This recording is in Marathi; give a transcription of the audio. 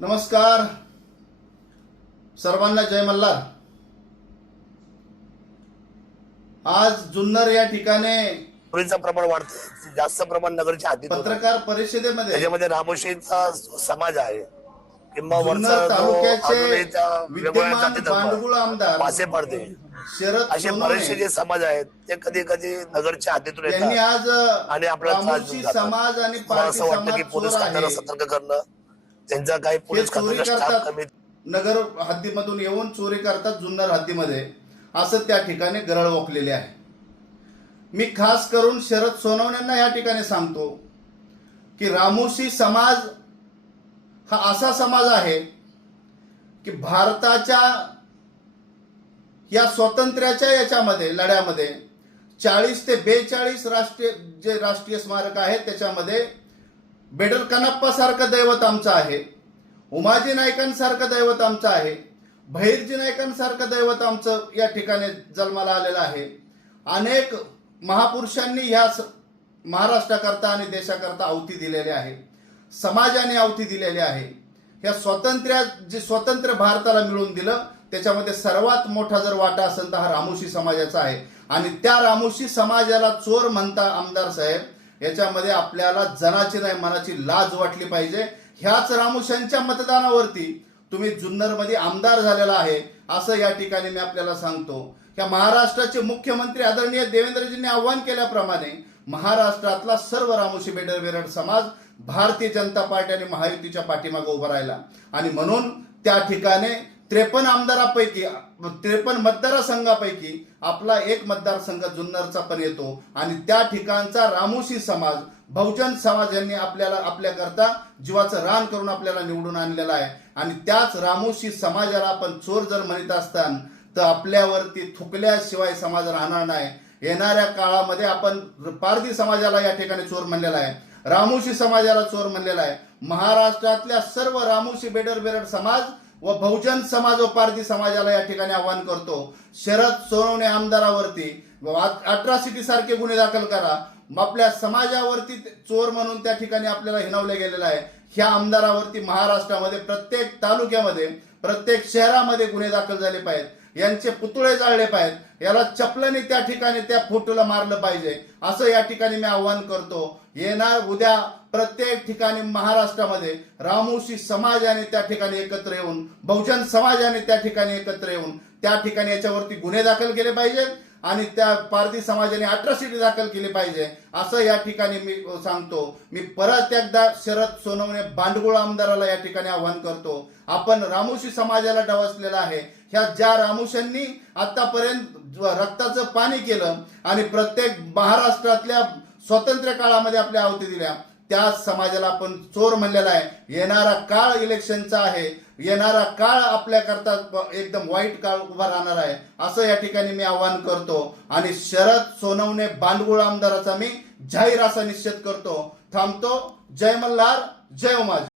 नमस्कार सर्वांना जय मल्हार आज जुन्नर या ठिकाणी प्रमाण वाढत जास्त प्रमाण नगरच्या हाती पत्रकार परिषदेमध्ये त्याच्यामध्ये रामोशींचा समाज आहे किंवा तालुक्याचे पडते शरद असे बरेचसे जे समाज आहेत ते कधी कधी नगरच्या हातीतून येतात आणि आपला समाज आणि असं वाटतं की पोलीस सतर्क करणं त्यांचा काही पोलीस करतात नगर हद्दीमधून येऊन चोरी करतात जुन्नर हद्दीमध्ये असं त्या ठिकाणी गरळ ओकलेले आहे मी खास करून शरद सोनवण्यांना या ठिकाणी सांगतो की रामोशी समाज हा असा समाज आहे की भारताच्या या स्वातंत्र्याच्या याच्यामध्ये लढ्यामध्ये चाळीस ते बेचाळीस राष्ट्रीय जे राष्ट्रीय स्मारक आहेत त्याच्यामध्ये बेडल कनप्पा सारखं दैवत आमचं आहे उमाजी नायकांसारखं दैवत आमचं आहे भैरजी नायकांसारखं दैवत आमचं या ठिकाणी जन्माला आलेलं आहे अनेक महापुरुषांनी ह्या महाराष्ट्राकरता आणि देशाकरता आवती दिलेल्या आहे समाजाने आवती दिलेली आहे ह्या स्वातंत्र्या जे स्वतंत्र भारताला मिळून दिलं त्याच्यामध्ये सर्वात मोठा जर वाटा असेल तर हा रामोशी समाजाचा आहे आणि त्या रामोशी समाजाला चोर म्हणता आमदार साहेब याच्यामध्ये आपल्याला जनाची नाही मनाची लाज वाटली पाहिजे ह्याच रामुशांच्या मतदानावरती तुम्ही जुन्नरमध्ये आमदार झालेला आहे असं या ठिकाणी मी आपल्याला सांगतो या महाराष्ट्राचे मुख्यमंत्री आदरणीय देवेंद्रजींनी आव्हान केल्याप्रमाणे महाराष्ट्रातला सर्व रामोशी बेडर बेरड समाज भारतीय जनता पार्टी आणि महायुतीच्या पाठीमागे उभा राहिला आणि म्हणून त्या ठिकाणी त्रेपन्न आमदारापैकी त्रेपन्न मतदारसंघापैकी आपला एक मतदारसंघ जुन्नरचा पण येतो आणि त्या ठिकाणचा रामोशी समाज बहुजन समाज यांनी आपल्याला आपल्याकरता जीवाचं रान करून आपल्याला निवडून आणलेला आहे आणि त्याच रामोशी समाजाला आपण चोर जर म्हणत असताना तर आपल्यावरती थुकल्याशिवाय समाज राहणार नाही येणाऱ्या काळामध्ये आपण पारधी समाजाला या ठिकाणी चोर म्हणलेला आहे रामोशी समाजाला चोर म्हणलेला आहे महाराष्ट्रातल्या सर्व रामोशी बेडर बेरड समाज व बहुजन समाजोपार्जी समाजाला या ठिकाणी आव्हान करतो शरद सोनवणे आमदारावरती सिटी सारखे गुन्हे दाखल करा आपल्या समाजावरती चोर म्हणून त्या ठिकाणी आपल्याला हिनवलं गेलेलं आहे ह्या आमदारावरती महाराष्ट्रामध्ये प्रत्येक तालुक्यामध्ये प्रत्येक शहरामध्ये गुन्हे दाखल झाले पाहिजेत यांचे पुतळे जाळले पाहिजेत याला चपलाने त्या ठिकाणी त्या फोटोला मारलं पाहिजे असं या ठिकाणी मी आव्हान करतो येणार उद्या प्रत्येक ठिकाणी महाराष्ट्रामध्ये रामोशी समाजाने त्या ठिकाणी एकत्र येऊन बहुजन समाजाने त्या ठिकाणी एकत्र येऊन त्या ठिकाणी याच्यावरती गुन्हे दाखल केले पाहिजेत आणि त्या पारधी समाजाने सिटी दाखल केली पाहिजे असं या ठिकाणी मी सांगतो मी परत एकदा शरद सोनवणे बांडगुळ आमदाराला या ठिकाणी आव्हान करतो आपण रामोशी समाजाला डवसलेला आहे ह्या ज्या रामोशांनी आतापर्यंत रक्ताचं पाणी केलं आणि प्रत्येक महाराष्ट्रातल्या स्वातंत्र्य काळामध्ये आपल्या आवती दिल्या त्या समाजाला आपण चोर म्हणलेला आहे येणारा काळ इलेक्शनचा आहे येणारा काळ आपल्याकरता एकदम वाईट काळ उभा राहणार आहे असं या ठिकाणी मी आवाहन करतो आणि शरद सोनवणे बांडगुळ आमदाराचा मी जाहीर असा निश्चित करतो थांबतो जय मल्हार जय उमाज